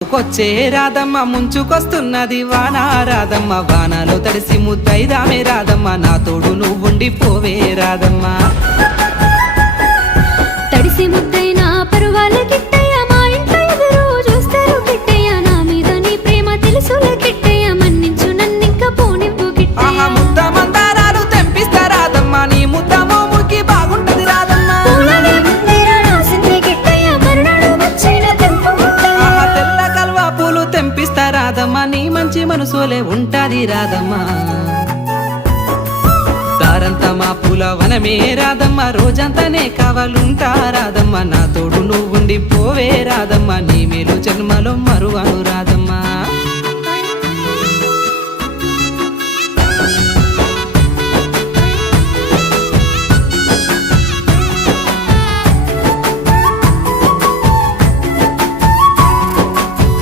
కొచ్చే రాధమ్మ ముంచుకొస్తున్నది వాన రాధమ్మ వానలో తడిసి ముద్దైదామే రాధమ్మ నా తోడు నువ్వుండి పోవే రాధమ్మ తడిసి ముద్దైనా పరువాల కిట్టయ్య మా ఇంట్లో ఎదురు చూస్తారు కిట్టయ్య నా మీద నీ ప్రేమ తెలుసులే కిట్టయ్య మన్నించు నన్నింక పోనివ్వు కిట్టయ్య ముద్ద మందారాలు తెంపిస్తా రాధమ్మ నీ ముద్ద మోముకి బాగుంటది రాధమ్మ తెల్ల కల్వా పూలు తెంపిస్తా రాధమ్మ నీ మంచి మనసులే ఉంటాది రాధమ్మ దారంతా మా పూల వనమే రాధమ్మ రోజంతానే కావాలుంటా రాధమ్మ నా తోడు నువ్వుండి పోవే రాధమ్మ నీ మేలు జన్మలో మరువను రాధమ్మ